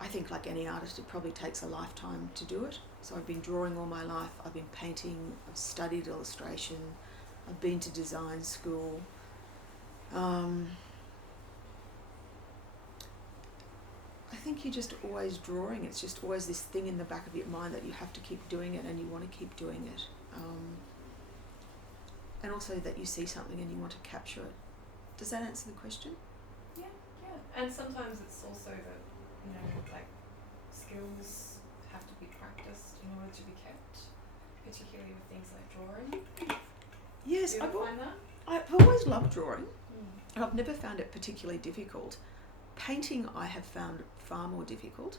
I think like any artist, it probably takes a lifetime to do it. So I've been drawing all my life, I've been painting, I've studied illustration, I've been to design school. I think you're just always drawing. It's just always this thing in the back of your mind that you have to keep doing it and you want to keep doing it. And also that you see something and you want to capture it. Does that answer the question? Yeah. And sometimes it's also that, like skills have to be practiced in order to be kept, particularly with things like drawing. Yes, Do you ever find that? I've always loved drawing. And I've never found it particularly difficult. Painting I have found far more difficult.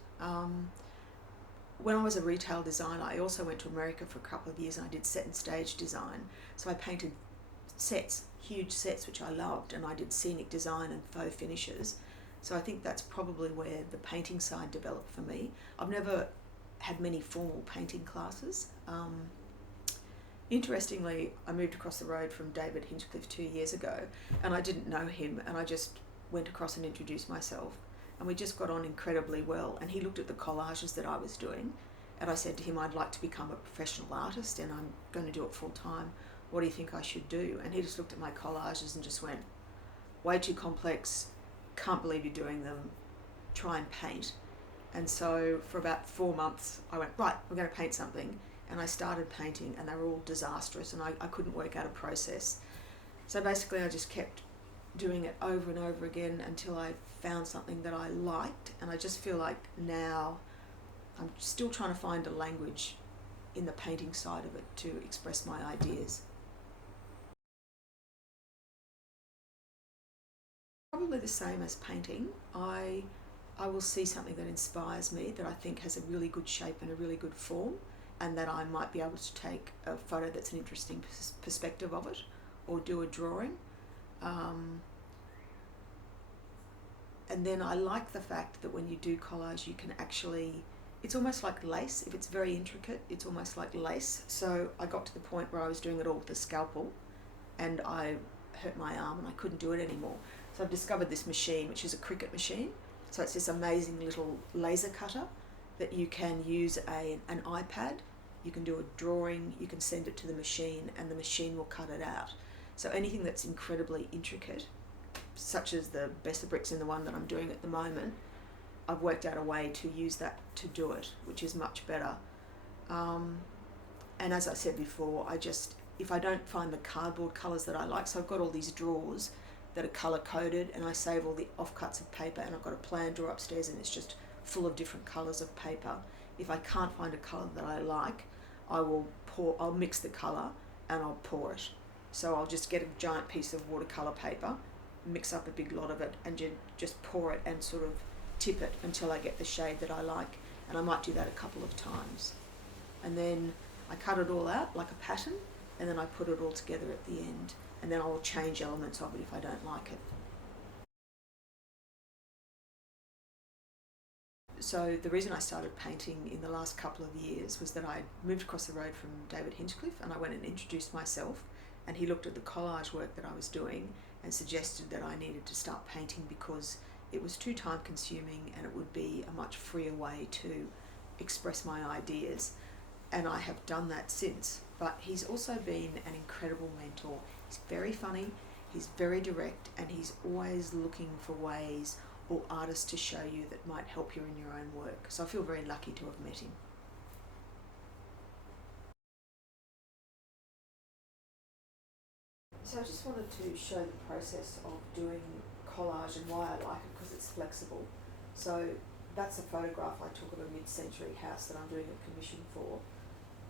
When I was a retail designer, I also went to America for a couple of years and I did set and stage design. So I painted sets, huge sets, which I loved, and I did scenic design and faux finishes. So I think that's probably where the painting side developed for me. I've never had many formal painting classes. Interestingly, I moved across the road from David Hinchcliffe 2 years ago, and I didn't know him, and I just went across and introduced myself, and we just got on incredibly well. And he looked at the collages that I was doing, and I said to him, I'd like to become a professional artist and I'm going to do it full time. What do you think I should do? And he just looked at my collages and just went, way too complex, can't believe you're doing them, try and paint. And so for about 4 months I went, right, we're going to paint something. And I started painting and they were all disastrous and I couldn't work out a process. So basically I just kept doing it over and over again until I found something that I liked. And I just feel like now I'm still trying to find a language in the painting side of it to express my ideas. Probably the same as painting. I will see something that inspires me, that I think has a really good shape and a really good form, and that I might be able to take a photo that's an interesting perspective of it, or do a drawing. And then I like the fact that when you do collage, you can actually, it's almost like lace. If it's very intricate, it's almost like lace. So I got to the point where I was doing it all with a scalpel and I hurt my arm and I couldn't do it anymore. So I've discovered this machine, which is a Cricut machine. So it's this amazing little laser cutter that you can use an iPad. You can do a drawing, you can send it to the machine and the machine will cut it out. So anything that's incredibly intricate, such as the Besser bricks in the one that I'm doing at the moment, I've worked out a way to use that to do it, which is much better. And as I said before, if I don't find the cardboard colours that I like, so I've got all these drawers that are colour coded and I save all the offcuts of paper, and I've got a plan drawer upstairs and it's just full of different colours of paper. If I can't find a colour that I like, I'll mix the colour and I'll pour it. So I'll just get a giant piece of watercolour paper, mix up a big lot of it and just pour it and sort of tip it until I get the shade that I like. And I might do that a couple of times. And then I cut it all out like a pattern, and then I put it all together at the end, and then I'll change elements of it if I don't like it. So the reason I started painting in the last couple of years was that I moved across the road from David Hinchcliffe and I went and introduced myself, and he looked at the collage work that I was doing and suggested that I needed to start painting because it was too time consuming and it would be a much freer way to express my ideas. And I have done that since. But he's also been an incredible mentor. He's very funny, he's very direct, and he's always looking for ways or artists to show you that might help you in your own work. So I feel very lucky to have met him. So I just wanted to show the process of doing collage and why I like it, because it's flexible. So that's a photograph I took of a mid-century house that I'm doing a commission for.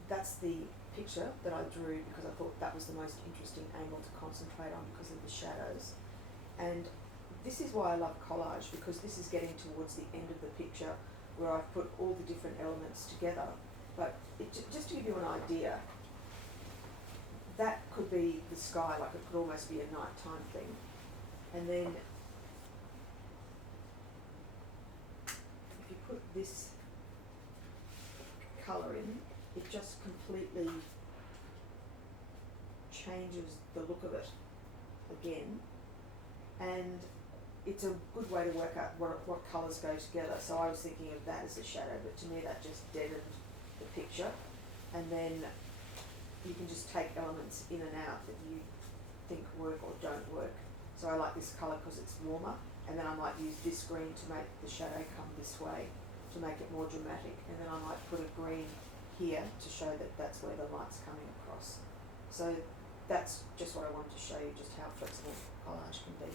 That's the picture that I drew because I thought that was the most interesting angle to concentrate on because of the shadows. And this is why I love collage, because this is getting towards the end of the picture where I've put all the different elements together. But just to give you an idea, that could be the sky, like it could almost be a nighttime thing. And then if you put this colour in, it just completely changes the look of it again. And it's a good way to work out what colours go together. So I was thinking of that as a shadow, but to me that just deadened the picture. And then you can just take elements in and out that you think work or don't work. So I like this colour because it's warmer, and then I might use this green to make the shadow come this way to make it more dramatic, and then I might put a green here to show that that's where the light's coming across. So that's just what I wanted to show you, just how flexible collage can be.